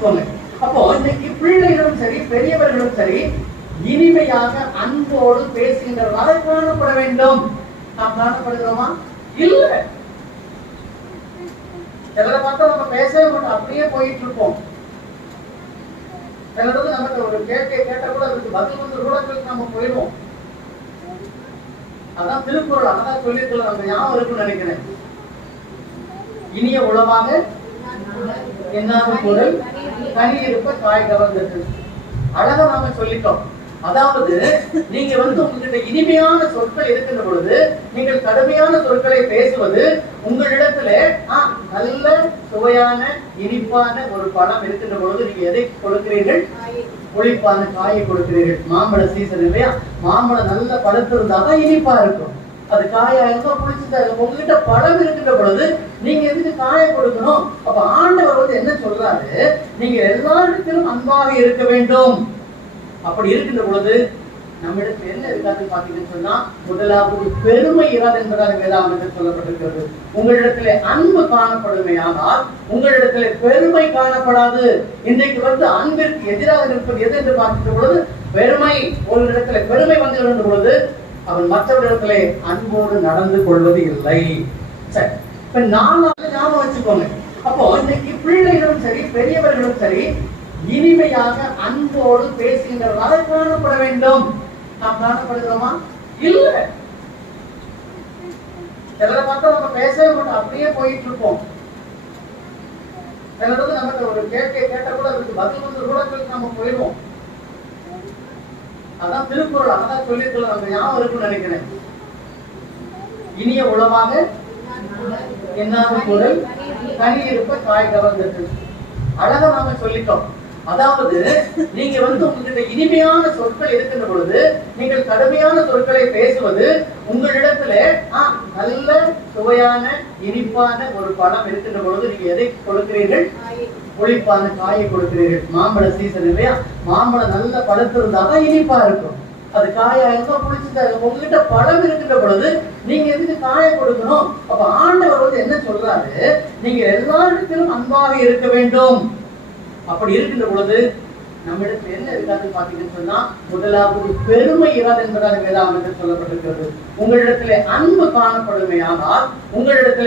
வச்சுக்கோங்க. அப்போ இன்னைக்கு பிள்ளைகளும் சரி பெரியவர்களும் சரி இனிமையாக அன்போடு பேசுகின்றவர்களாக காணப்பட வேண்டும். நாம் காணப்படுகிறோமா? இல்ல. சிலரை பார்த்தா நம்ம பேசவே மாட்டோம், அப்படியே போயிட்டு இருப்போம். சிலருக்கு நமக்கு ஒரு கேட்ட கூட அதுக்கு பதில் வந்து கூட நம்ம போயிடுவோம். அதான் திருக்குறள் அழகா சொல்லிருக்கல, நம்ம ஞாபகம் இருக்குன்னு நினைக்கிறேன். இனிய உளவாக என்னாத குரல் கனி இருப்ப காய் கவர்ந்தது. அழகா நாம சொல்லிட்டோம். அதாவது நீங்க உங்ககிட்ட இனிமையான சொற்கள் இருக்கின்ற பொழுது நீங்கள் கடுமையான சொற்களை பேசுவது உங்களிடத்துல நல்ல சுவையான இனிப்பான ஒரு பழம் இருக்கின்ற பொழுது நீங்க எதை கொடுக்கிறீர்கள்? புளிப்பான காயை கொடுக்கிறீர்கள். மாம்பழ சீசன் இல்லையா? மாம்பழம் நல்ல பழுத்து இருந்தாதான் இனிப்பா இருக்கும். அது காயா இருந்தா புளிச்சுதான் இருக்கும். உங்ககிட்ட பழம் இருக்கின்ற பொழுது நீங்க எதுக்கு காயை கொடுக்கணும்? அப்ப ஆண்டவர் என்ன சொல்றாரு? நீங்க எல்லாரிடத்திலும் அன்பாக இருக்க வேண்டும். அப்படி இருக்கின்ற பொழுது நம்மிடத்தில் என்ன இருக்காதுன்னு பாத்தீங்கன்னு சொன்னா, முதலாவது பெருமை இராது என்பதாக வேதாகமத்தில் சொல்லப்பட்டிருக்கிறது. உங்களிடத்திலே அன்பு காணப்படுமையானால் உங்களிடத்திலே பெருமை காணப்படாது. இன்றைக்கு அன்பிற்கு எதிராக இருப்பது எது என்று பார்க்கின்ற பொழுது பெருமை. ஒரு இடத்துல பெருமை வந்து இருந்த பொழுது அவன் மற்றவரிடத்திலே அன்போடு நடந்து கொள்வது இல்லை. சரி, இப்ப ஞாபகம் வச்சுக்கோங்க. அப்போ இன்னைக்கு பிள்ளைகளும் சரி பெரியவர்களும் சரி இனிமையாக அன்போடு பேசுகின்றவர்களாக காணப்பட வேண்டும். நாம் காணப்படுகிறோமா? இல்ல. சிலரை பார்த்தா நம்ம பேசவே மாட்டோம், அப்படியே போயிட்டு இருப்போம். சிலருக்கு நமக்கு ஒரு கேட்ட கூட அதுக்கு பதில் வந்து கூட நம்ம போயிடுவோம். அதான் திருக்குறள் அழகா சொல்லிருக்கல, நம்ம ஞாபகம் இருக்குன்னு நினைக்கிறேன். இனிய உளவாக என்னாத குரல் கனி இருப்ப காய் கவர்ந்தது. அழகா நாம சொல்லிட்டோம். அதாவது நீங்க உங்ககிட்ட இனிமையான சொற்கள் இருக்கின்ற பொழுது நீங்கள் கடுமையான சொற்களை பேசுவது உங்களிடத்துல நல்ல சுவையான இனிப்பான ஒரு பழம் இருக்கின்ற பொழுது நீங்க எதை கொடுக்கிறீர்கள்? புளிப்பான காயை கொடுக்கிறீர்கள். மாம்பழ சீசன் இல்லையா? மாம்பழம் நல்ல பழுத்து இருந்தாதான் இனிப்பா இருக்கும். அது காயா இருந்தா புளிச்சுதான் இருக்கும். உங்ககிட்ட பழம் இருக்கின்ற பொழுது நீங்க எதுக்கு காயை கொடுக்கணும்? அப்ப ஆண்டவர் என்ன சொல்றாரு? நீங்க எல்லாரிடத்திலும் அன்பாக இருக்க வேண்டும். அப்படி இருக்கின்ற பொழுது நம்மிடத்தில் என்ன இருக்காதுன்னு பாத்தீங்கன்னு சொன்னா, முதலாவது பெருமை இராது என்பதாக வேதாகமத்தில் சொல்லப்பட்டிருக்கிறது. உங்களிடத்திலே அன்பு காணப்படுமையானால் உங்களிடத்தில்